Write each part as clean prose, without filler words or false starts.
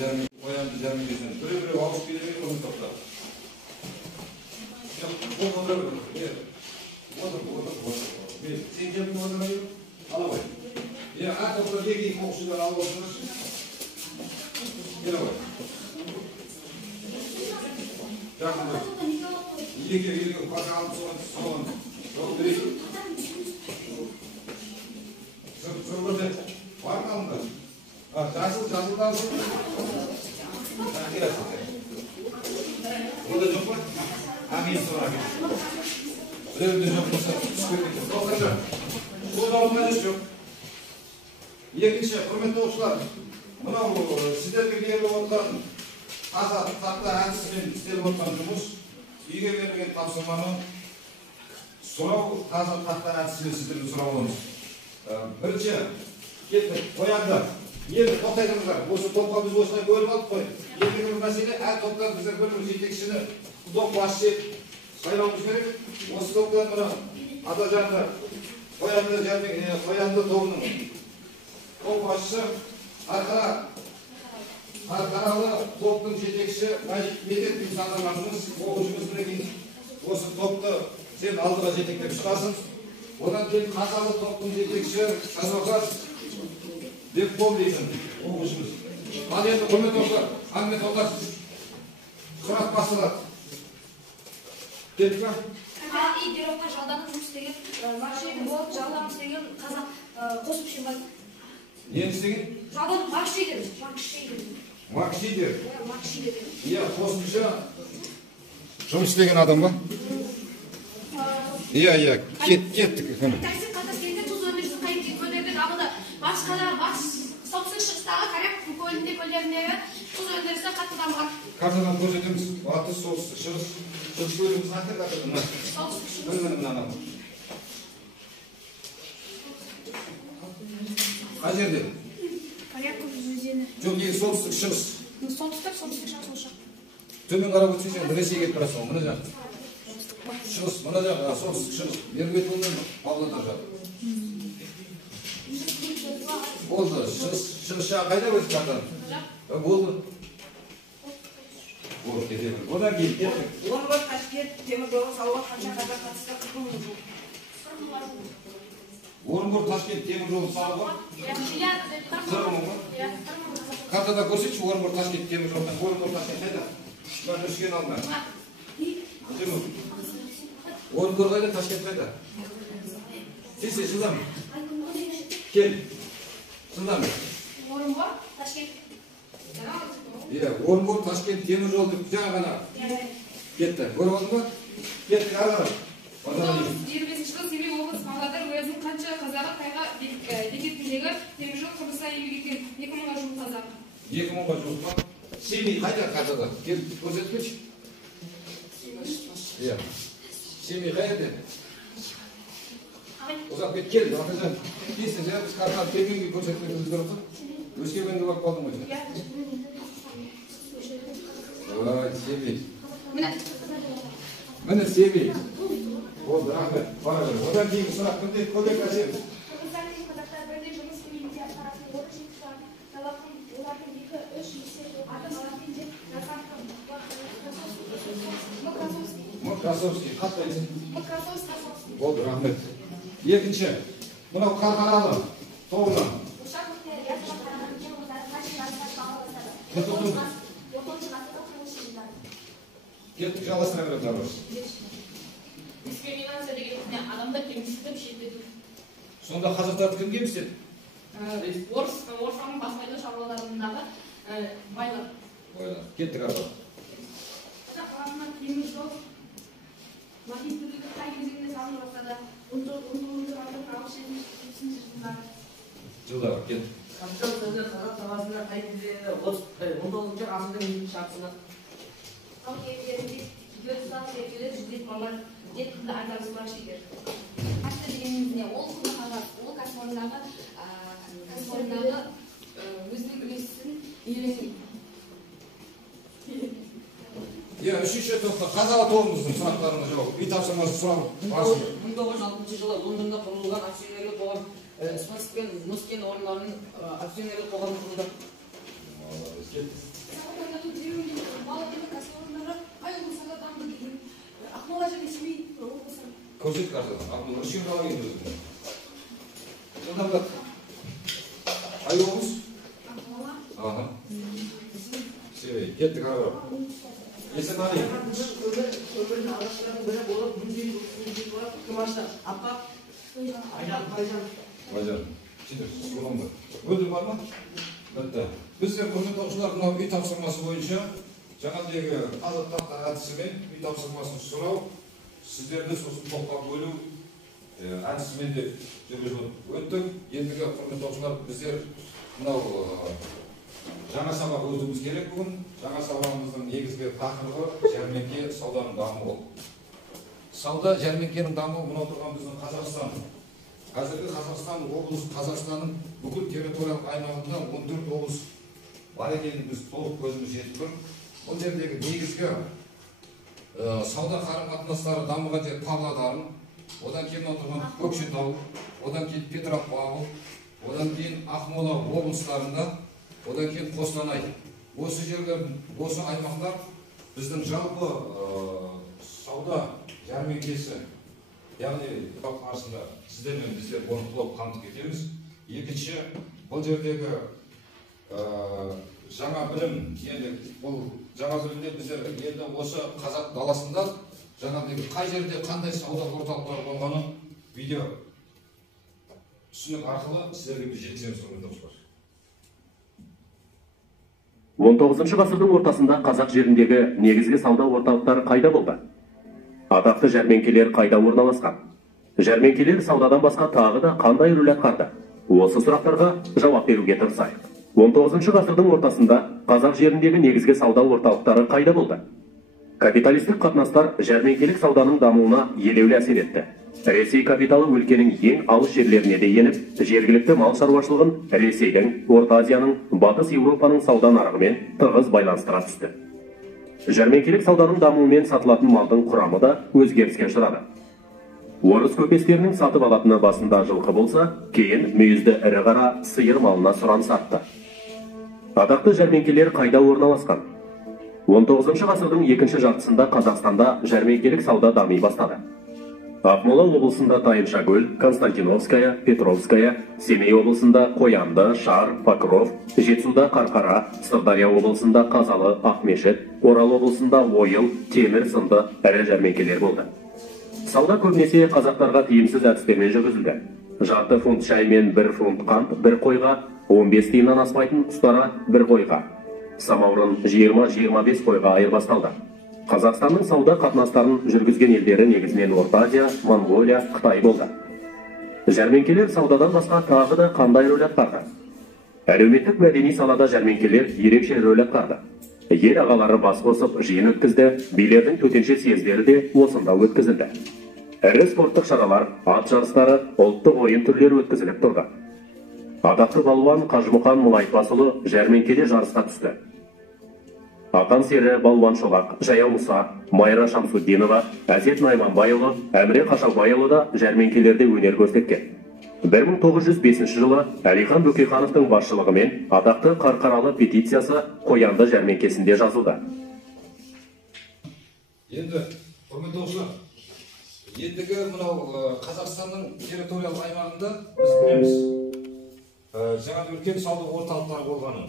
Böyle havuz gidemeyi onu toplar. Bu motor sen gelip motoruna yok. Alamay. Ya toplar diye ki kokusundan alıp oturursun. Gel bak. Tamam. İyi bakalım son. Çok büyük. Sonra var mı onda? Nasıl lazım? Burada çok var. Amin sonra. Böyle çok var. Burada olmayacak yok. İkinci, hürmetli dostlar. Buna sizlerle bir yerle ortadan azat, tatlı, hadisinin isteyip ortamcımız üyge verilen tapsırmanın sorav, azat, tatlı, hadisini sizlerle soravamız. Birinci, kettik, koyandı. Yeni toplaydığımızda, bu topla biz boşuna görüp alıp koyun. Yeni mesele, her toplar bize bölüm yetekşini top başı sayılamız gerek. O toplarına Atacan'da koyandı toğunun top başı arkaralı topun yetekşi medet insanlarımız oğuşumuz birekin olsun toplu sen aldığa yeteklep çıkarsın. Odan keyin kazalı topun yetekşi kazaklar deb qo'ydim o'qishimiz. Mana endi hurmatli do'stlar, Ahmet Oqas surat bastılar. Ketdik. Идеровка жалданып жұмыс істеген, машина болып жалданып істеген қазақ қосып шыққан. Не істеген? Жалданып Макшидер. Иә, қосымша жұмыс істеген адам ба? Иә, кеттік. Такси қатаскенде тұз өндірісін қайып көтердік, абылда баш солтүстік шығыстағы Коряк көлдеріндегі тұз өндірісі қатты дамыған. Картадан көрсетеміз, батыс, солтүстік, шығыс бөлігіміз қандай картадан? Солтүстік. Қай жерде? Коряк өзені. Жоқ, неге солтүстік, шығыс? Солтүстік, шығыс ол жақ. Төмен қарап өтсең, Ресейге кетіп барасың, мына жақ. Шығыс, мына жақ, солтүстік, шығыс. Бері бет болмай ма? Павлодар жақ. Болды, шығыс жағы қайда өтіп картадан? Болды. Болды, кетемін. Одан кейін кеттік. Орынбор Ташкент теміржолы салуға қанша қазақ қатысты 40 мың жыл. Орынбор Ташкент теміржолы салуға 40 мың ба? Картада көрсетші Орынбор Ташкент теміржолы. Орынбор Ташкент қайда? Мен Үршкен алдына. Орынбор қайда, Ташкент қайда? Сен жылдам. Кел. Жылдам. Орынбор, Ташкент. Орынбор Ташкент теміржолы деп жаңа ғана кетті. Көріп алдың ба? Кеттік ары қарай. 25 жылы Семей облысы Павлодар уезінің қанша қазағы тайға бекетіндегі теміржол құрылысына еңбек еткен 2000-ға жуық қазақ. 2000-ға жуық па? Семей қайда картада? Келіп көрсеткенші? Иә. Семей қайда? Ұзақ бет келді, Атажан. Дейсің, біз картаны келгенге көрсеткеніміз дұрыс. Өскеменге барып қалдың ғой. Ой, Семей. Міне Семей. Болды, рахмет. Бара бер. Одан кейінгі сұрақ қандай көйлек әсем? Қырғыздан кейін қазақтар бірдей жұмыс істемейді, атқаратын орын жеткізген. Талаптың олардың 2-3 есе ата-аналармен де жасақтың. Красовский. Қатты айтсын. Красовский. Болды, рахмет. Екінші. Мынау Қарқаралы. Тоғынан. Кеттік жалғастыра береді арыз. Дискриминация дегенде адамдар кемсітіп шеттету. Сонда қазақтарды кім кемсітеді? Орыстың баспайды шаруаларындағы байлар. Кеттік арыз. Қаласына теміржол магистрлігі қай кезеңде салынып бастады? 19-ағасырдың жылдары кеттік. Қамшал сөзі қазақ саласында қай кезеңде 19-шы ғасырдың 20-ші жартысында. Ал кезеңде Герцен серкелер жүздеп мамар деп күнді айтамыз Макшидер. Қашты дегеніміз не? Ол күнді қазақ, ол кәсіпорындағы өзінің үлесін иеленеді. Үшінші топта қазалы тобымыздың сұрақтарына жауап. Үй тапсырмасы сұрап барсын. 1906 жылы Лондонда құрылған акционерлік қоғам Спасск пен Нұскен орындарының акционерлік қоғамы құрылды. Сағатада жүргенде балалардың кәсіпорындары қай облысында дамды деген Ақмола және Семей облысы. Көрсет картадан. Ақмола үшеуін ала келді өзі. Жылдамдат. Қай облыс? Ақмола. Аха. Семей. Кеттік ары қарап. Есенғали. Өмірдің алғашқылардың бірі болып, мүмкін болып, Құмашта, Аппақ, Байжан. Байжан. Жетір, сұлымды. Өтір бар ма? Бітті. Біздер құрметті оқушылар, мынау үй тапсырмасы бойынша жаңағыдегі азаттықтар әдісімен үй тапсырмасын сұрау, сіздерді сосын топқа бөлу әдісімен де жүргізіп өттік. Ендігі құрметті оқушылар, біздер мынау жаңа сабақ өтуіміз керек бүгін. Жаңа сабағымыздың негізгі тақырыбы жәрмеңке сауданың дамуы. Сауда жәрмеңкенің дамуы мынау тұрған біздің Қазақстан. Қазіргі Қазақстан облыс, Қазақстанның бүкіл территориялық аймағында 14 облыс бар екенін біз толық көзіміз жетіп тұр. Бұл жердегі негізгі сауда қарым-қатынастары дамыған жер Павлодар, одан кейін отырған Көкшетау, одан кейін Петропавл, одан кейін Ақмола облыстарында, одан кейін Қостанай. Осы жерлер, осы аймақтар біздің жалпы сауда жәрмеңкесі, яғни барысында сіздер мен біздер оны толық қамтып кетеміз. Екінші, бұл жердегі жаңа білім, енді бұл жаңа білімде біздер енді осы қазақ даласында жаңағыдегі қай жерде қандай сауда орталықтары болғаны видео түсінік арқылы сіздерге біз жеткіземіз. Құрметті оқушылар. 19 ғасырдың ортасында қазақ жеріндегі негізгі сауда орталықтары қайда болды? Атақты жәрмеңкелер қайда орналасқан? Жәрмеңкелер саудадан басқа тағы да қандай рөл атқарды? Осы сұрақтарға жауап беруге тырысайық. 19 ғасырдың ортасында қазақ жеріндегі негізгі сауда орталықтары қайда болды? Капиталистік қатынастар жәрмеңкелік сауданың дамуына елеулі әсер етті. Ресей капиталы өлкенің ең алыс жерлеріне де еніп, жергілікті мал шаруашылығын Ресейдің, Орта Азияның, Батыс Еуропаның сауда нарығымен тығыз байланыстыра түсті. Жәрмеңкелік сауданың дамуымен сатылатын малдың құрамы да өзгеріске ұшырады. Орыс көпестерінің сатып алатыны басында жылқы болса, кейін мүйізді ірі қара сиыр малына сұраныс артты. Атақты жәрмеңкелер қайда орналасқан? 19 ғасырдың екінші жартысында Қазақстанда жәрмеңкелік сауда дами бастады. Ақмола облысында Тайыншакөл, Константиновская, Петровская, Семей облысында Қоянды, Шар, Покров, Жетісуда Қарқара, Сырдария облысында Қазалы, Ақмешіт, Орал облысында Ойыл, Темір сынды ірі жәрмеңкелер болды. Сауда көбінесе қазақтарға тиімсіз әдістермен жүргізілді. Жарты фунт шай мен 1 фунт қант бір қойға, 15 тиыннан аспайтын ұстара бір қойға. Самаурын 20-25 қойға айырбасталды. Қазақстанның сауда қатынастарын жүргізген елдері негізінен Орта Азия, Монғолия, Қытай болды. Жәрмеңкелер саудадан басқа тағы да қандай рөл атқарды? Әлеуметтік мәдени салада жәрмеңкелер ерекше рөл атқарды. Ел ағалары бас қосып жиын өткізді, билердің төтенше съездері де осында өткізілді. Ірі спорттық шаралар, ат жарыстары, ұлттық ойын түрлері өткізіліп тұрды. Атақты балуан Қажымұқан Мұлайтпасұлы жәрмеңкеде жарысқа түсті. Атан Сері Балуан Шолақ, Жаяу Мұса, Майра Шамсуддинова, Әсет Найманбайұлы, Әміре Қашалбайұлы да жәрмеңкелерде өнер көрсеткен. 1905 жылы Әлихан Бөкейхановтың басшылығымен атақты Қарқаралы петициясы Қоянды жәрмеңкесінде жазылды. Енді, құрметті оқушылар, ендігі мынау Қазақстанның территориялық аймағында біз білеміз, жаңа үлкен сауда орталықтары болғанын.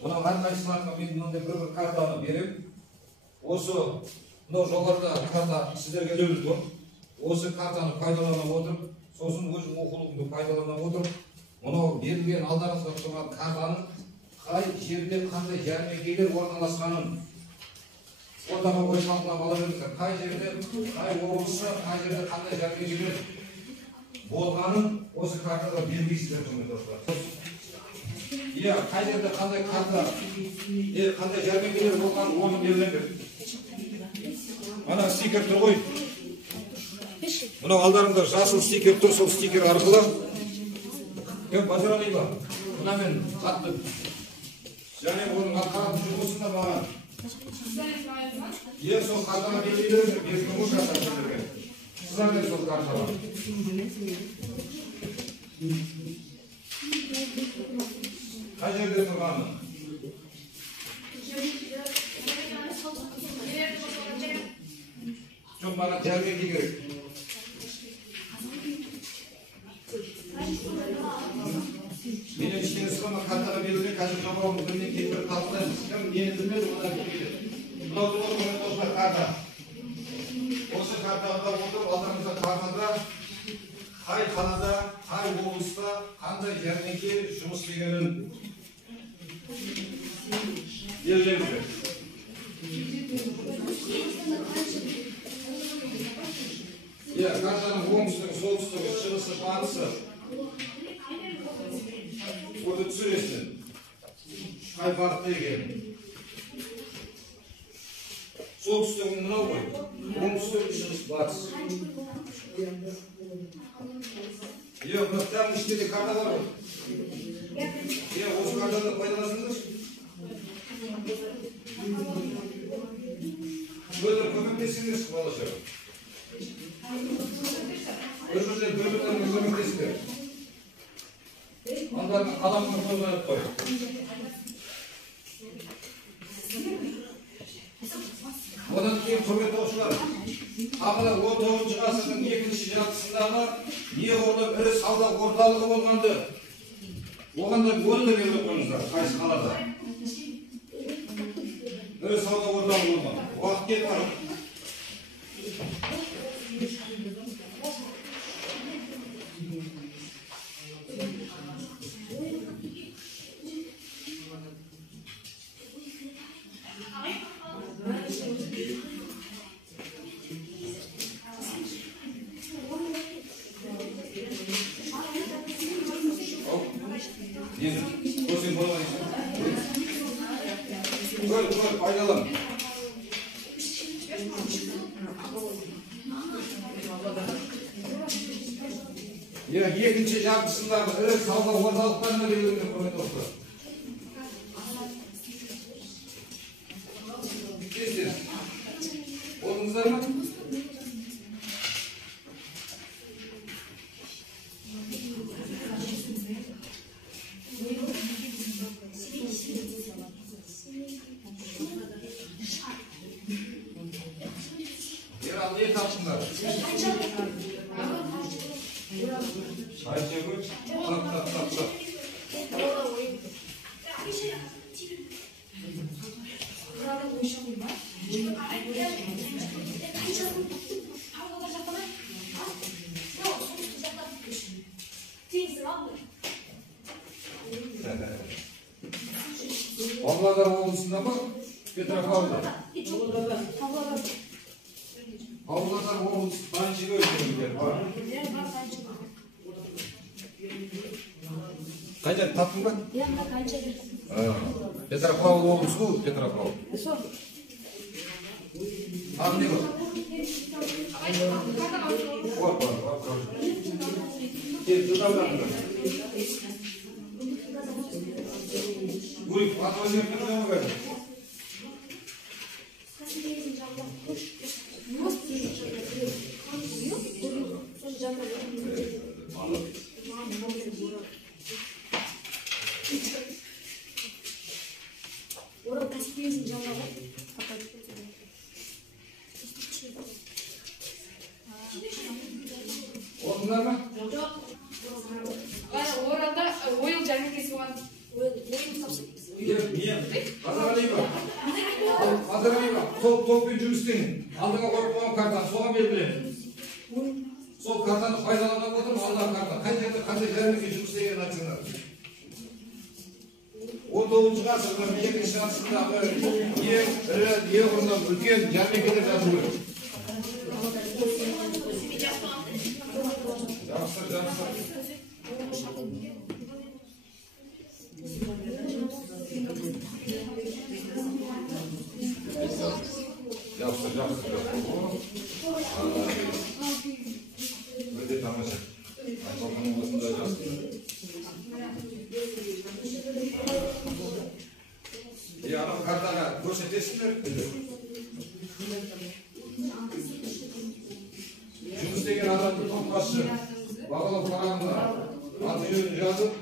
Мынау әрқайсыларына мен мынандай бір картаны берем. Осы мынау жоғарыда карта сіздерге ілулі. Осы картаны пайдалана отырып, сосын өз оқулығымды пайдалана отырып, мынау берілген алдарыңызда тұрған картаның қай жерде қандай жәрмеңкелер орналасқанын ортаға қойсаңыздар ала беріңіздер. Қай жерде, қай облысы, қай жерде қандай жәрмеңкелер болғанын осы картада белгілейсіздер, құрметті достар. Иә, қай жерде қандай карта, қандай жәрмеңкелер болғанын оны белгілеңдер. Ана стикер тұр ғой. Мынау алдарыңда жасыл стикер тұр, сол стикер арқылы. Базаралиева, мына мен қатты және оның атқаратын жұмысында маған. Сол картаға белгілеңдер, берген ол карта сіздерге. Сіздерге сол картаға. Қай жерде тұрғаны? bana jәрмеңке керек. Мен ештеңе сұрамай картаға беруге қазір жобамыз бірінен кейін бірі талқылаймыз. Кім нені білмеді, одан келеді. Мынау құрметті карта. Осы картада отырып, алдымызда картада қай қалада, қай облыста қандай жәрмеңке жұмыс істегенін белгілеу керек. Картаның оңтүстігі, солтүстігі, шығысы, батысы. Orada түсіресің. Қай бағытта екенін. Солтүстігі мынау ғой. Оңтүстігі, шығыс, батыс. Мынау ішінде карта бар ғой. Осы картаны пайдалансаңызшы. Böyle kömekleşsiniz balışları. Özürler bölümlerine kömekleşsinler. Onların adamını koymayıp koy. Odan keyin kömekli oluşlar. Ақылы 19 ғасырдың екінші жартысындағы неғұрлым ірі сауда орталығы болғанды. Оған да көрді беріп қойыңыздар, қайсы қалада. Ірі сауда орталығы болған. Уақыт кетіп бар. Көрсең болмайсың. Көр, пайдалан. Екінші жартысындағы ірі сауда орталықтарына берілген құрметті достар. Тез. Болдыңыздар ма? Yeraltı ne tapsınlar? Ayşe koy. Tak. Pavlodar облысында mı? Petropavlda. Pavlodar облысы Tanışı'da öldürülür. Қайда таптың ба? Petropavl облысы ғой, Petropavl. Ағы не бар? Бар. Кел, жылдамдағында. Гурик, аты өзгеріп тұрмай ма бәрі? Oradalar mı? Orada oyun jәрмеңкесі var. Hazırlayma. Sol topun cümlesinin aldığına koyup koyun kartan. Soğan belirli. Sol kartanı faydalanmak oturma Allah'ın kartan. Kaç jәрмеңке cümlesine açınlar. 19 ғасырдың екінші жартысындағы неғұрлым үлкен жәрмеңкелер жазылды. Жақсы. Өте тамаша. Айтқаның осындай жақсы. Анау картаға көрсетесіңдер. Жұмыс істеген адамды топташы, бағалау парағында аты жөнін жазып,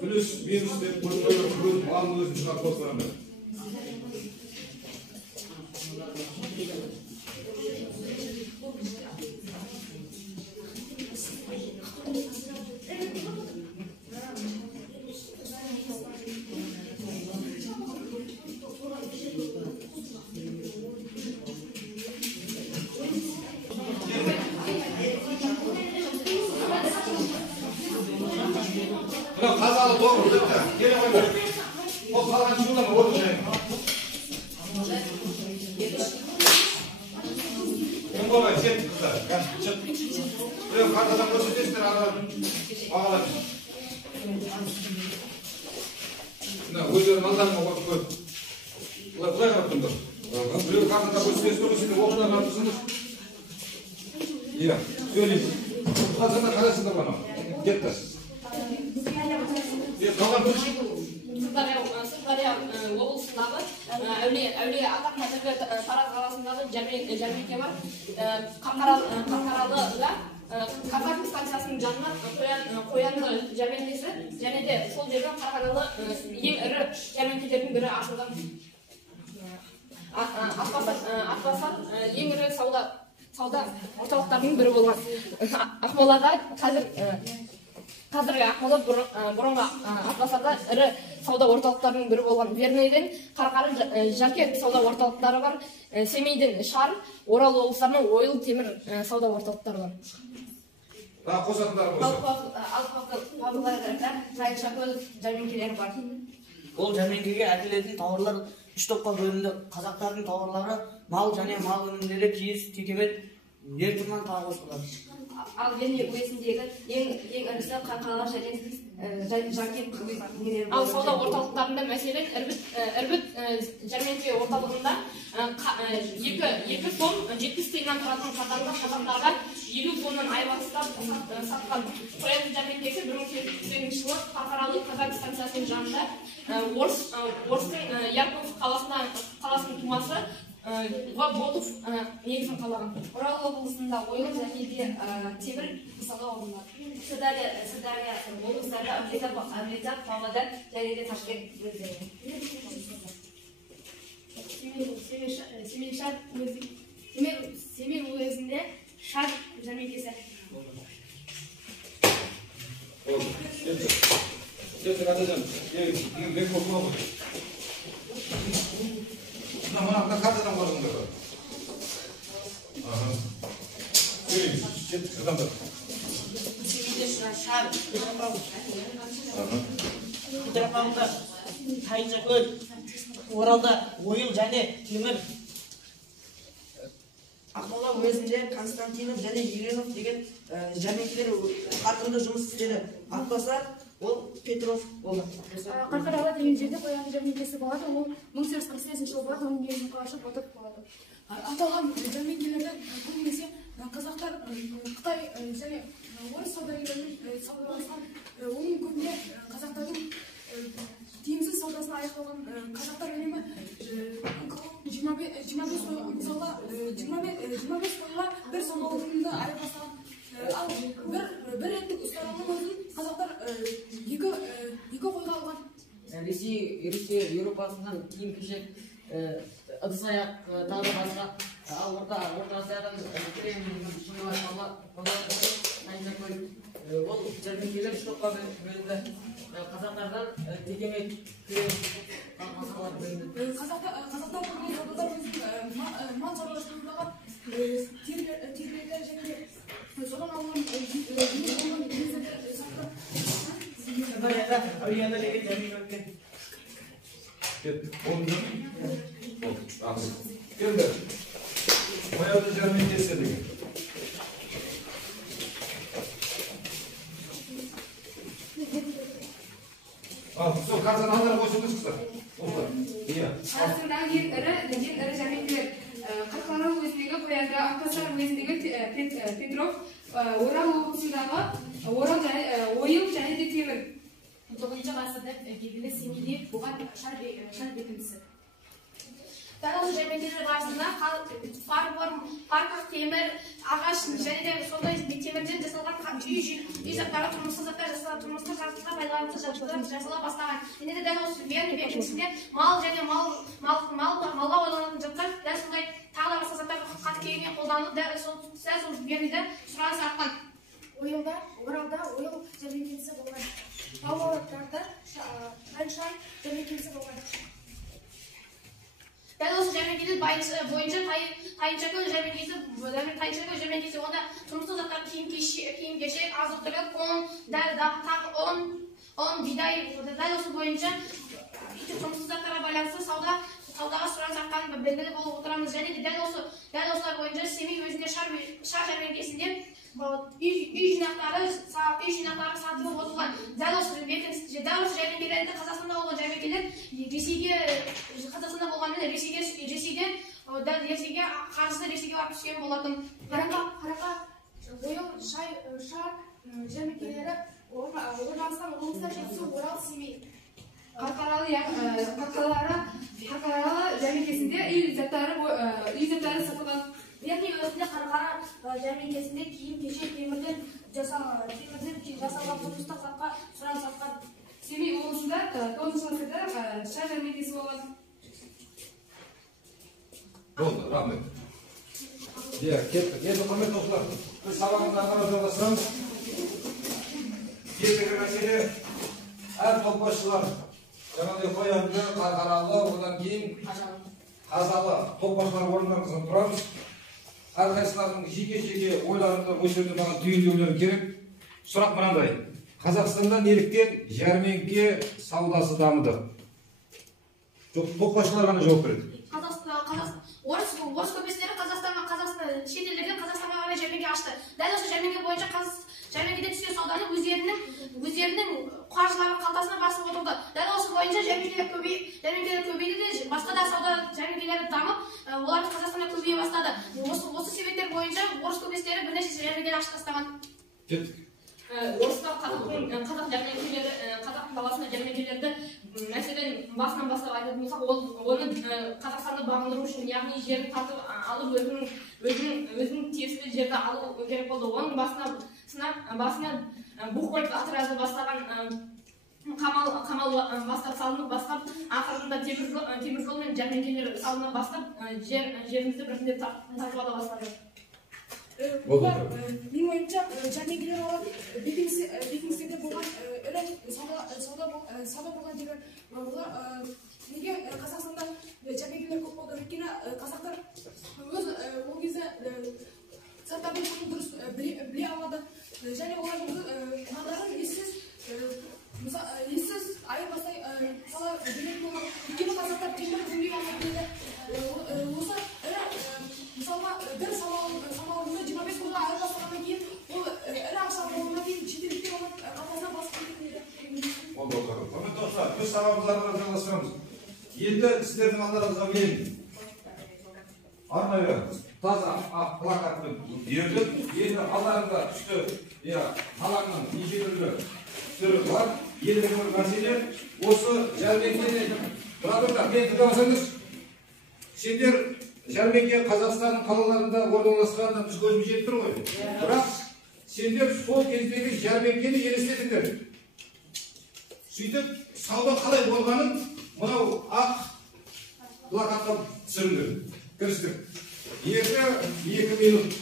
плюс минус деп көріп малын өзін шығарып қосырамын. салған шулама орын жайын. Кім болмай, сен қыздар, кәсіп шық. Біреу картадан көрсетесіздер, ағалар. Өздерін алдарына қойып көріп. Бұлай қарап тұрыңдар. Біреу картада көрсетесіздер, оқудан артысыңыз. Иә, сөйлейді. Қазанда қарасыңдар бана. Кетті. Қалған тұршы. Сырдария облысындағы әулие ата қазіргі Тараз қаласындағы жәрмеңке бар. Қарқаралыда Казак станциясының жанына қоянды жәрмеңкесі және де сол жерде Қарқаралы ең ірі жәрмеңкелердің бірі ашылған. Атбасар ең ірі сауда орталықтарының бірі болған. Ақмолада қазіргі Ақмола бұрынғы Атбасарда ірі сауда орталықтарының бірі болған. Верныйдың Қарқары Жаркент сауда орталықтары бар. Семейдің Шар, Орал облыстарының ойыл темір сауда орталықтары бар. Қосатындар болса. Павлодарда Жайшакөл жәрмеңкелері бар. Ол жәрмеңкеге әкелетін тауарлар 3 топқа бөлінді. Қазақтардың тауарлары мал және мал өнімдері, киіз, текемет, ер тұрман тағы қосылады. Ал Верный уезіндегі ең ірісі Қарқаралы және Жаркент. Ал сауда орталықтарында мәселен Ірбіт жәрмеңке орталығында 2 тонн 70 теңгеден тұратын қатарында қазақтарға 50 тоннан айбастап сатқан. Қоянды жәрмеңкесі 1980 жылы Қарқаралы Казак станциясының жанында Орыстың Ярков қаласының тумасы Болов негізін қалаған. Орал облысында ойыл және де темір мысалға орындады. Сырдария облыстарда Әулиеата, Павлодар және де Ташкент уездері. Семей уезінде Шар жәрмеңкесі. Кетті, қатадан. Бек оқуға ғой. Мына картадан қойыңдар. Кеттік, адамдар. Шар, Петропавлда Тайыншакөл, Оралда ойыл және темір. Ақмола уезінде Константинов және Еленов деген жәрмеңкелер қарқынды жұмыс істеді. Атбасар ол Петров болды. Қарқаралы деген жерде қоянды жәрмеңкесі болады. Ол 1948 жылы болады. Оның негізін қалашып отырып болады. Аталған жәрмеңкелерді көбінесе қазақтар Қытай және орыс саудагерлерімен саудаласқан. Оның көбіне қазақтардың тиімсіз саудасына аяқталған қазақтар үнемі 25 қойға бір сом алдыңды айырбастаған. Ал бір реттік ұстанымның өзін қазақтар екі қойға алған. Ресей, Еуропасынан киім кешек, ыдыс аяқ, тағы басқа. Ал Орта Азиядан крем, шынылар, Тайыншакөл. Ол жәрмеңкелер 3 топқа бөлінді. Қазақтардан текемет, крем, басқалар бөлінді. Қазақтар мал шаруашылығындағы терлерді және содан алған Әулиеата деген жәрмеңке өткен. Келді. Қоянды жәрмеңкесі деген. Сол картаны алдыра қойсаңыз қыздар. Иә. Қазақстандағы ең ірі жәрмеңкелер Қарқаралы уезіндегі қоянды, Атбасар уезіндегі Петров, Орал облысындағы ойыл және де темір. 19 ғасырда белгілі Семейде болған шар бекінісі. Дәл осы жәрмеңкелер барысында фарфор, темір, ағаш және де сондай темірден жасалған үй заттары, тұрмыстық заттар жасалған, тұрмыстық жаратылған пайдаланатын заттар жасала бастаған. Және де дәл осы Верный бекінісінде мал және малға ойланатын заттар дәл сондай тағы да басқа заттар қатты кеңінен қолданылып, дәл сол Верныйде сұраныс артқан. Оралда ойыл жәрмеңкесі болған. Павлодарда Шар жәрмеңкесі болған. Дәл осы жәрмеңкелер бойынша Тайыншакөл жәрмеңкесі онда тұрмыстық заттар киім-кешек, азық-түлік, ұн, тағы ұн, бидай, дәл осы бойынша тұрмыстық саудаға сұраныс артқаны белгілі болып отырамыз. Және де дәл осылар бойынша Семей өзінде шар жәрмеңкесінде үй жинақтары сатылып отырған. Дәл осы жәрмеңкелерді Қазақстанда болған жәрмеңкелер Қазақстанда болғанымен Ресейге қаржысы Ресейге барып түскен болатын. Қарақа ойыл шар жәрмеңкелері орналасқан облыстар жетісу, Орал, Семей. Қарқаралы жәрмеңкесінде үй заттары сатылған. Яғни өзінде Қарқара жәрмеңкесінде киім-кешек темірден жасалған тұрмыстық затқа сұраныс артқан. Семей облысында 9 ғасырда шар жәрмеңкесі болған. Болды, рахмет. Кеттік. Енді құрметті оқушылар, біз сабағымызды ары жалғастырамыз. Ендігі мәселе әр топ басшылар жаңағыдай қоянды, Қарқаралы, одан кейін Қазалы топ басшылар орындарыңыздан тұрамыз. Әрқайсылардың жеке ойларында осы жерде маған түйіндеулері керек. Сұрақ мынандай: Қазақстанда неліктен жәрмеңке саудасы дамыды? Топ басшылар ғана жауап береді. Орыс көпестері шетелдерден Қазақстанға қарай жәрмеңке ашты. Дәл осы жәрмеңке бойынша жәрмеңкеде түскен сауданы өздерінің қаржылары қалтасына басып отырды. Дәл осы бойынша жәрмеңкелер көбейді де, басқа да сауда жәрмеңкелері дамып, олар Қазақстанда көбейе бастады. Осы себептер бойынша орыс көпестері бірнеше жәрмеңкені ашып тастаған. Орыста қазақ жәрмеңкелері, қазақ даласында жәрмеңкелерді мәселен басынан бастап айтатын болсақ, оны Қазақстанды бағындыру үшін, яғни жерді тартып алып өзінің тиесілі жерді алу керек болды. Оның басына Бухгольд отряды бастаған қамал бастап салынып бастап, ақырында темір жол мен жәрмеңкелер салына бастап, жерімізді біртіндеп тартып ала бастады. Менің ойымша жәрмеңкелер олар бекіністерде болған ірі сауда болған жерлер. Олар неге Қазақстанда жәрмеңкелер көп болды? Өйткені қазақтар өз ол кезде заттардың құнын дұрыс біле алады. Және олардың нағдары ессіз айырбастай сала беретін болған. Өйткені қазақтар темір жөндей алмайды дейді. Осы мысалға бір самауырынды 25 күнге айырбастағаннан кейін ол ірі ақша болғаннан кейін шетелдіктер оның қалтасына басып кететін еді. Құрметті достар, біз сабағымызды ары қарай жалғастырамыз. Енді сіздердің алдарыңызға мен арнайы таза ақ плакатпен бердім. Енді алдарында түсті қаланың неше түрлі түрі бар. Ендігі бір мәселе осы жәрмеңкені тұрғандар, мен тыңдап алсаңыз, сендер жәрмеңке Қазақстанның қалаларында орналасқанына біз көзіміз жетіп тұр ғой. Бірақ сендер сол кездегі жәрмеңкені елестетіңдер. Сөйтіп, сауда қалай болғанын мынау ақ плакатқа түсіріңдер. Кірістік. 2 минут.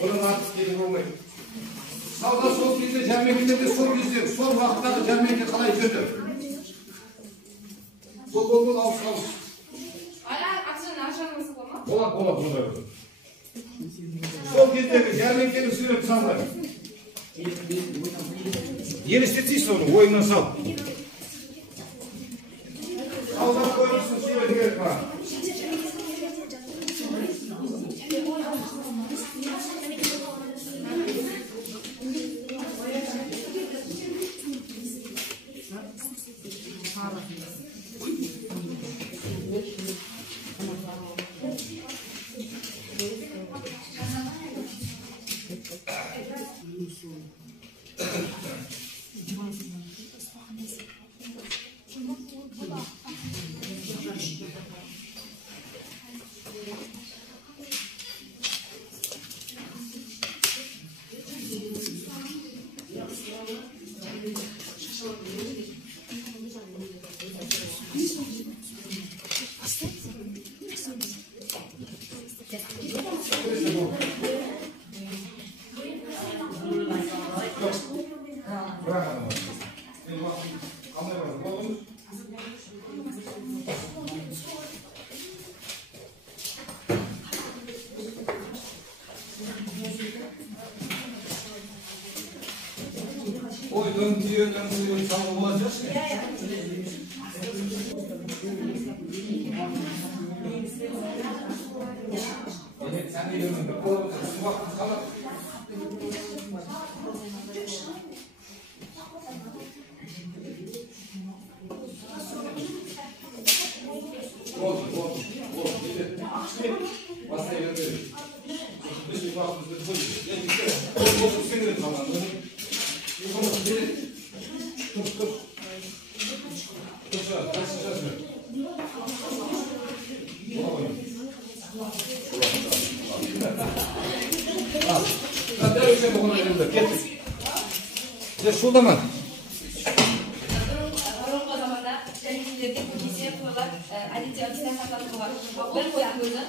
Оның артық кетіп болмайды. Сауда сол кезде, жәрмеңкелерде сол кезде, сол уақыттағы жәрмеңке қалай жүрді? Сол ауыз. Болады, мұндай болсын. Сол кездегі жәрмеңкені сурет салды. Елестетсейсіз оны, ойыңнан сал. Сауда көрінсін, сурет керек бар. Oyun diyor, ben bu yolu çalma olacak. Şurada Bұрынғы заманда жәнекелерде көбінесе қойған әдетте ыдыста сақталып қойған бір қоян өзі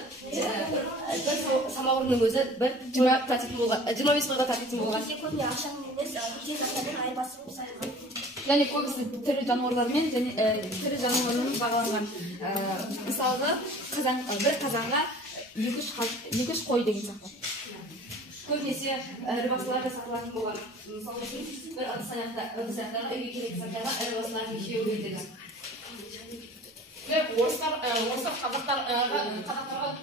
бір самаурынның өзі бір 20 процент болған 25 қойға татитын болған. Көбіне ақшаның емес, тез заттардың айырбасы болып сайылған. Және көбісі тірі жануарлармен және тірі жануарлармен бағаланған. Мысалға бір қазанға 2-3 қой деген сияқты. Көбінесе ірі-басылар да сатылатын болған. Мысалы үшін бір ыдыс-аяқтарға үйге керекті заттарға ірі-басылардың екеуі беріледі. Орыстар қазақтарға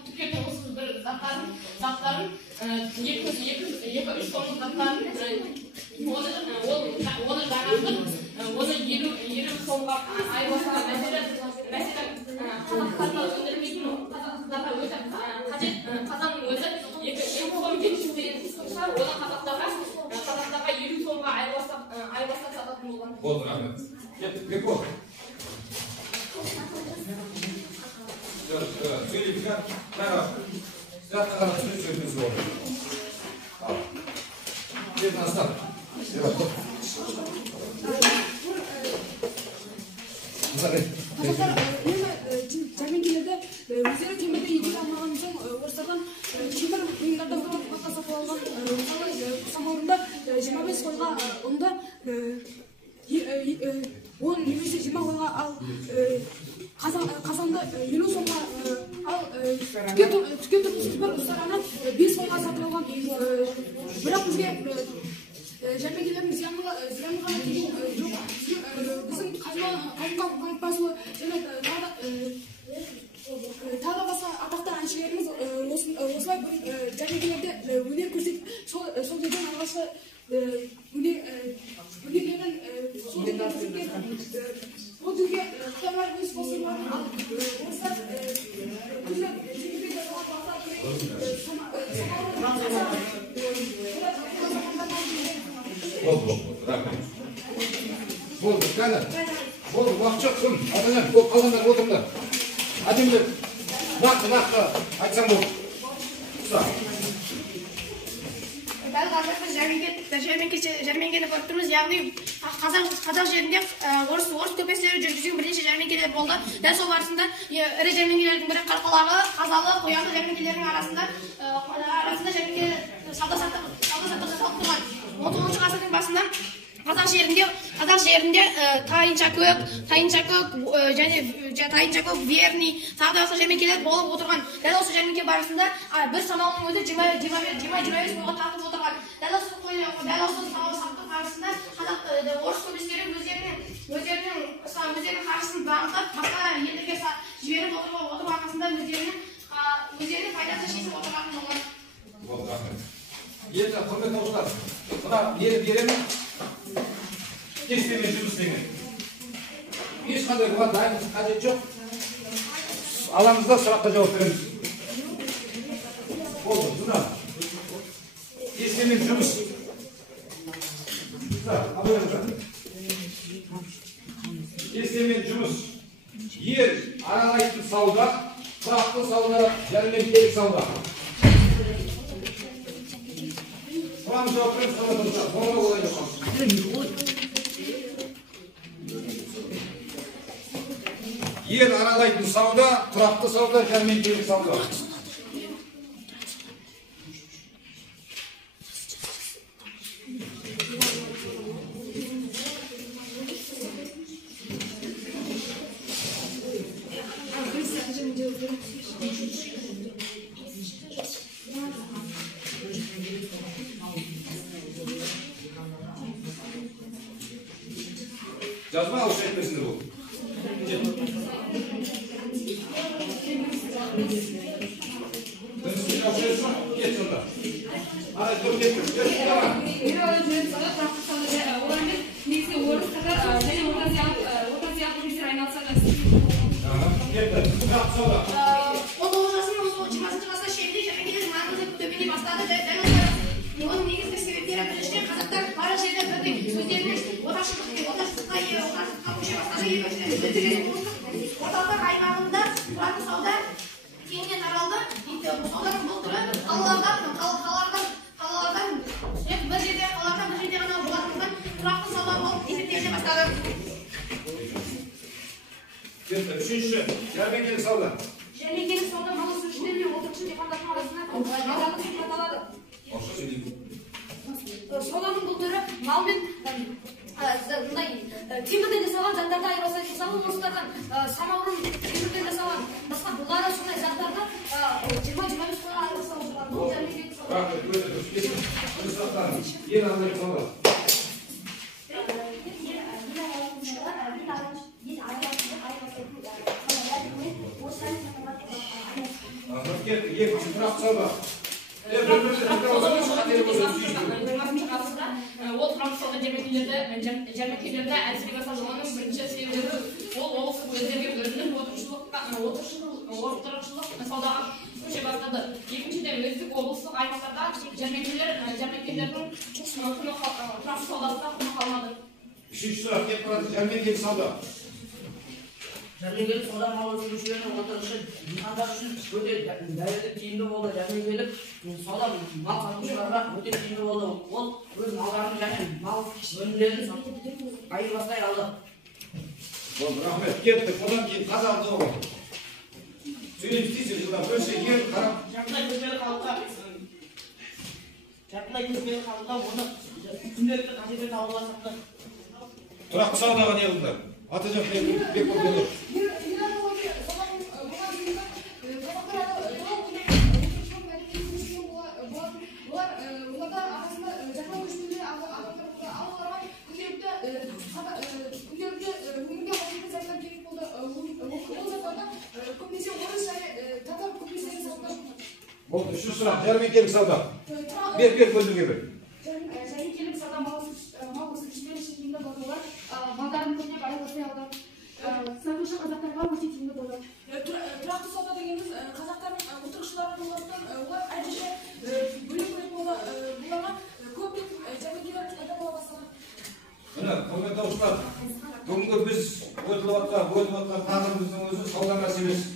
түкке тұрғысыз бір заттарын 2-3 тонн заттарын оны жаратып, оны 50 тонға айырбастаған. Мәселен, қазақтарға өндірмейтін қазақтарға өте қажет қазанның өзі 2 тонн жеткізілген болса, оны қазақтарға 50 тонға айырбастап сататын болған. Болды, рахмет. Бекбол. Söyleyeyim ben zaten söylediğiniz oldu. Bir nasıl? Қазақтар жәрмеңкелерде өздері темірді еден алмаған соң орыстардан темір бұйымдардан отқа сатып алған самаурында 25 қойға онда 10 немесе 20 қойға ал қазанды 50 сомға ал түкке тұрғысы бар ұстараны 5 қойға сатып алған. Бірақ бізге жәрмеңкелердің зияны ғана тиген жоқ. Біздің қамқасылы және тағы да басқа атақты әншілеріміз осылай жәрмеңкелерде өнер көрсетіп сол жерден алғашқы өнерлерін сол жерге бұл жерге қытайлар өз қосылмаған ал орыстар Болды, кәні. Болды, уақытша күн. Адамдар, бұл қалғандар отырыңдар. Әдемілер, нақты айтсам болды. Құса. Дәл қазір біз жәрмеңкені көріп тұрмыз, яғни қазақ жерінде орыс көпестері жүргізген бірнеше жәрмеңкелер болды. Дәл сол барысында ірі жәрмеңкелердің бірі Қарқалағы, Қазалы, Қоянды жәрмеңкелерінің арасында жәрмеңке сауда-саттық жасалып тұрған. 19 ғасырдың басында қазақ жерінде тайынша-көк және тайынша-көк, верный, тағы да басқа жәрмеңкелер болып отырған. Дәл осы жәрмеңке барысында бір самаудың өзі 20-25 қойға тартып отырған. Дәл осы сауда-саттық барысында орыс көпестері өздерінің қаржысын бағыттап басқа елдерге жіберіп отыру арқасында өздерінің пайдасын шешіп отырған болған. Болды, рахмет. Енді құрметті достар, мына нені беремін? Кестемен жұмыс істеген. Ешқандай бұған дайындық қажет жоқ. Аламызда сұраққа жауап береміз. Болды, мына кестемен жұмыс. Кестемен жұмыс. Ер аралайтын сауда, тұрақты сауда, жәрмеңкелік сауда. Бұған жауап береміз, соңғы олай жоқ. Ел аралайтын сауда, тұрақты сауда, жәрмеңкелік сауда. Жазма ауызша етмесіңдер бұл. Birisi außer Ketті. Тұрақты сауда. 19 жасынан 20 жасқа шейінгі жәрмеңкелер маңызды төмендей бастады. Дәл осылай. Оның негізгі себептері біріншіден қазақтар барлық жерде бірдей сөздермен отаршылдыққа көше бастады. Екіншіден орталық аймағында тұратын сауда кеңінен таралды. Сауданың бұл түрі қалалардан бір жерде ғана болатындықтан тұрақты сауда болып есептеліне бастады. Ketті. Үшінші. Жәрмеңкелік сауда. Жәрмеңкелік сауда мал өсірушілер мен отырықшы диқандардың арасында базарлық деп аталады. Сауданың бұл түрі мал мен темірден жасалған заттарды айырбастайды. Мысалы орыстардан самаурын темірден жасалған басқа бұлары сондай заттарды 20-25 қойға айырбастап отырған. Бұл жәрмеңкелік сауда. Ең алдыңғы сауда. Ketті. Екінші тұрақты сауда. Ол тұрақты сауда жәрмеңкелерді әлсіреге салуының бірінші себебі ол облыстық өздерге өзінің отырықшылық саудаға көше бастады. Екіншіден өздік облыстық аймақтарда жәрмеңкелердің тұрақты саудасында құны қалмады. Үшінші сұрақ. Кетіп барады. Жәрмеңкелік сауда. Жәрмеңкелік сауда мал өсірушілер мен отырықшы диқандар үшін өте дәлелді тиімді болды. Жәрмеңкелік сауда мал сатушыларға өте тиімді болды. Ол өз малдарын және мал өнімдерін айырбастай алды. Болды, рахмет. Кеттік. Одан кейін қазақ тобы. Сөйлеп істейсіз жылда бөлше ер қарап. Жартылай көшпелі қабылдау оны күнделікті қажетті тауарлар сатты. Тұрақты саудаға не қылды? Аты жоқ бек болды. Болды, үшінші сұрақ. Жәрмеңкелік сауда. Бер көзілге бер. Жәрмеңкелік сауда мал өсірушілер үшін тиімді болды. Олар малдарын көбіне айырбастай алды. Сатушы қазақтарға өте тиімді болды. Тұрақты сауда дегеніміз қазақтардың отырықшылары болғандықтан олар әдетте бөлек болды. Бұларға көптеп жәрмеңкелер пайда бола бастады. Міне, құрметті достар, бүгінгі біз өтіліп жатқан тақырыбымыздың өзі сауда мәселесі.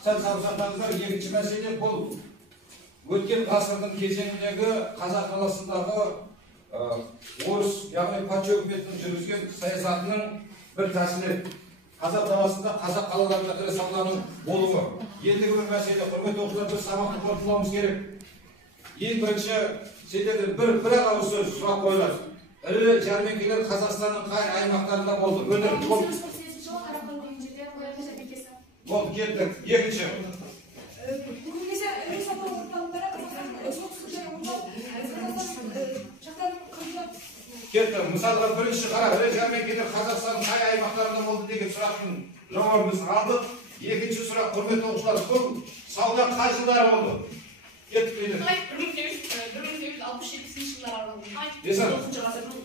Сәл сабырсаңыздар, екінші мәселе бұл өткен ғасырдың кезеңіндегі қазақ даласындағы орыс, яғни патша үкіметінің жүргізген саясатының бір тәсілі. Қазақ даласында, қазақ қалаларында ірі сауданың болуы. Ендігі бір мәселе, құрметті оқушылар, біз сабақты қорытындылауымыз керек. Ең бірінші сендерден бір-ақ ауыз сөз сұрақ қойылады. Ірі жәрмеңкелер Қазақстанның қай аймақтарында болды? Болды, кеттік. Екінші. Бүгін кезде ірі сауда орталықтары Қазақстан солтүстік және орталық жақтарын қамтылады. Кетті. Мысалға бірінші қара, ірі жәрмеңкелер Қазақстанның қай аймақтарында болды деген сұрақтың жауабын біз алдық. Екінші сұрақ, құрметті оқушылар, бұл сауда қай жылдары болды? Кеттік дейді. 1967 жылдар аралығында. Десен. 9-шы ғасырдың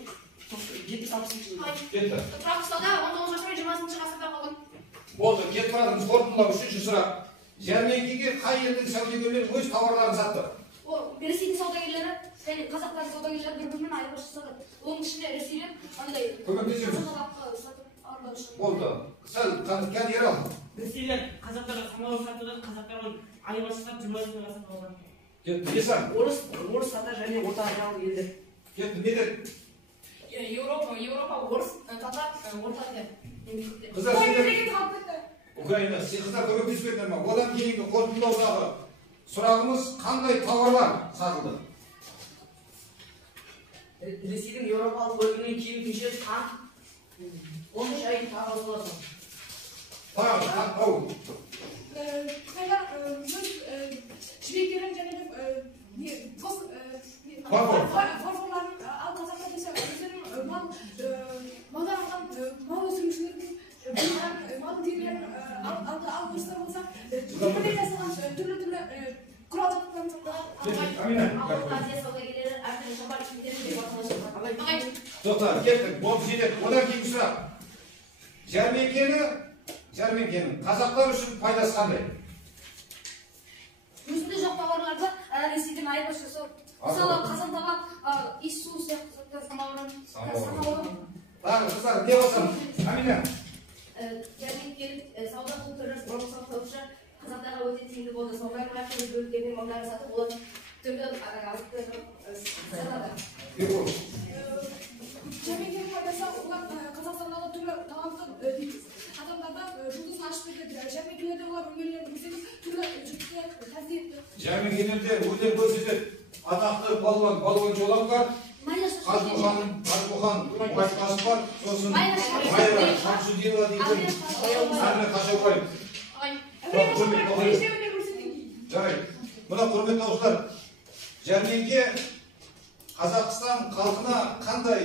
70-60 жылдары. Кетті. Тұрақты сауда 19 ғасыр мен 20 ғасырда болған. Болды, кетіп баратырмыз. Қорытындылау. Үшінші сұрақ. Жәрмеңкеге қай елдің саудагерлері өз тауарларын сатты? Ресейдің саудагерлері және қазақтардың саудагерлері бір-бірімен айырбастасады. Оның ішінде ресейлер андай болды. Сәл кән ерал. Ресейлер қазақтарға самауыр сатудан қазақтарға айырбастасып 20 ғасырда болған. Кетті. Есан. Орыс татар және орта азиялық елдер. Кетті. Не деді? Европа, орыс, татар, орта азия. Қыздар сендер Украина, сен қыздар көмектесіп бердіңдер ме? Одан кейінгі қорытындылаудағы сұрағымыз қандай тауарлар сатылды? Ресейдің Еуропалық бөлігінен киім-кешек, қант, оның жайын тағы солардың. Тағы, ау. Қытайлар өз жібектерін және фарфорларын ал қазақтар десе өздерінің малдан алған мал өсірушілердің малын терілерін ал орыстар болса көмірден жасалған түрлі құрал-жабдықтарын сатады. Азия саудагерлері әртүрлі шабар киімдерін деп аталады. Тоқтар, кеттік. Болды, жетеді. Одан кейінгі сұрақ. Жәрмеңкені жәрмеңкенің қазақтар үшін пайдасы қандай? өзінде жоқ тауарларды ресейден айырбас жасау. Мысалы қазан табақ, иіс су сияқты самаурын. Тағы қыздар не болсын? Амина. Жәрмеңкелік сауда бұл түрі бұрын сақтаушы қазақтарға өте тиімді болды. Соңғы әртүрлі бөліктермен малдарды сатып олар түрлі сатады. Жәрмеңкенің пайдасы олар Қазақстандағы түрлі талантты адамдарда жұлдызын ашып береді. Жәрмеңкелерде олар өнерлерін көрсетіп, түрлі жігіттер тәрбие етті. Жәрмеңкелерде өнер көрсетеді. Атақты балуан жолақ бар. Қазмұхан Байқасы бар. Сосын Майра Шамсудинова дейтін Арна Қашаубаев. Жарайды. Мына құрметті достар, жәрмеңке Қазақстан халқына қандай,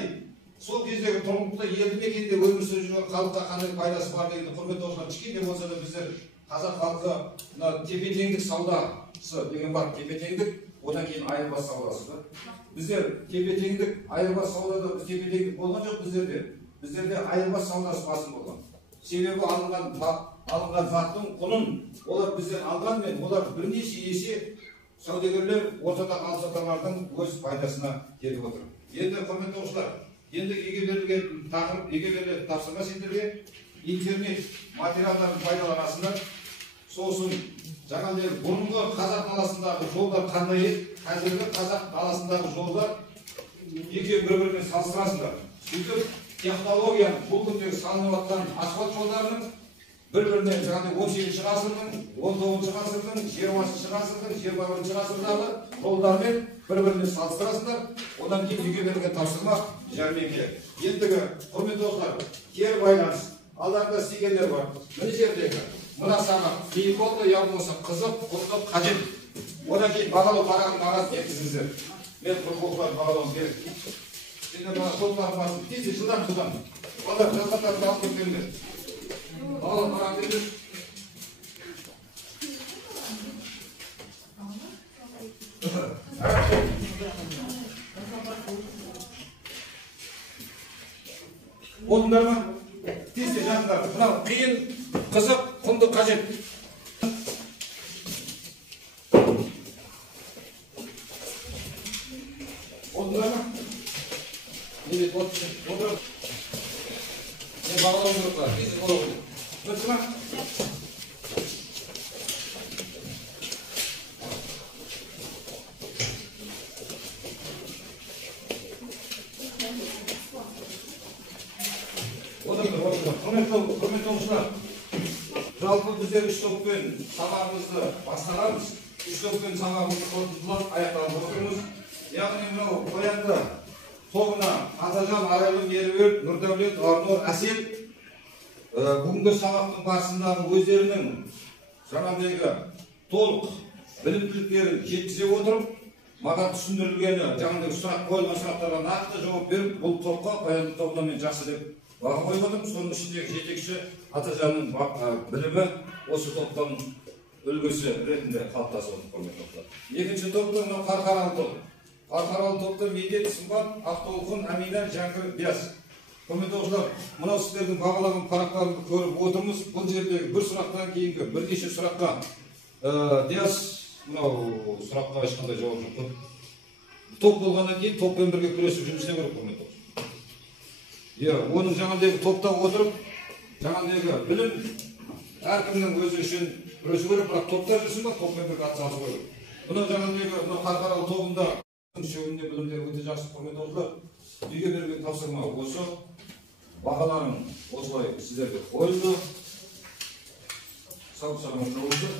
сол кездегі тұрғылықты елді мекенде өмір сүріп жүрген халыққа қандай пайдасы бар дегенді құрметті достар, кішкене болса да біздер қазақ халқы мына тепе-теңдік саудасы деген бар. Тепе-теңдік, одан кейін айырбас саудасы. Біздер тепе-теңдік, айырбас саудада біз тепе-теңдік болған жоқ біздерде. Біздерде айырбас саудасы басым болған. Себебі алынған заттың құнын олар бізден алғанмен, олар бірнеше есе саудагерлер ортадағы алсатарлардың өз пайдасына келіп отыр. Енді құрметті достар, енді еге берілген тақырып, еге берілген тапсырма сендерге интернет материалдарын пайдаланасыңдар. Сосын жаңағыдай бұрынғы қазақ даласындағы жолдар қандай еді, қазіргі қазақ даласындағы жолдар екеуін бір-бірімен салыстырасыңдар. Сөйтіп технологияның бұл күндегі салынып жатқан асфальт жолдарының бір-бірінен жаңағыдай 18-ші ғасырдың, 19-ші ғасырдың, 20-ші ғасырдың, 21-ші ғасырдағы жолдармен бір-бірімен салыстырасыңдар. Одан кейін үйге берілген тапсырма жәрмеңке. Ендігі құрметті достар, кері байланыс. Алдарында істегендер бар. Мына жердегі мына сағат кейіполды яғни қызық, құтты, қажет. Одан кейін бағалау парағын арасын жеткізіңіздер. Мен құрбылықтарын бағалауым керек. Енді мына соттарын басын тез жылдан. Олар жазғандарды алып кеткендер. Бағалау парағын беріңдер. Болдыңдар ма? Тез жазыңдар. Мынау қиын, қызық, құнды, қажет. Болдыңдар ма? Не отырып. Не бағалауым керек бар. Тез болуы керек. Бітті ма? Құрметті оқушылар, жалпы біздер 3 топпен сабағымызды бастағанбыз. 3 топпен сабағымызды қорытындылап аяқталып отырмыз. Яғни мынау қоянды тобына Атажан, Арайлым, Меруерт, Нұрдәулет, Арнұр, Әсел бүгінгі сабақтың барысындағы өздерінің жаңағыдай толық білімділіктерін жеткізе отырып, маған түсіндірілгені, жаңағыдай сұрақ қойылған сұрақтарға нақты жауап беріп, бұл топқа қоянды тобына мен жақсы деп баға қойып отырмын. Соның ішіндегі жетекші Атажанның білімі осы топтың үлгісі ретінде қалыптасып отыр, құрметті достар. Екінші топта мынау қарқаралы топ. Қарқаралы топта Медет, Сымбат, Ақтолқын, Амина, Жаңғыр, Бияс. Құрметті достар, мынау сіздердің бағалаған парақтарыңды көріп отырмыз. Бұл жердегі бір сұрақтан кейінгі бірнеше сұраққа Бияс мынау сұраққа ешқандай жауап жоқ. Топ болғаннан кейін топпен бірге күресіп жұмыс істеу керек, құрметті достар. Оның жаңағыдай топта отырып, жаңағыдай білім әркімнің өзі үшін күресу керек, бірақ топта жүрсін ба, топпен бірге атсалысу керек. Бұны жаңағыдай қарқаралы тобында үшеуінде білімдері өте жақсы, құрметті достар. Үйге берген тапсырма осы. Бағаларың осылай сіздерге қойылды. Сау-саламат болыңыздар.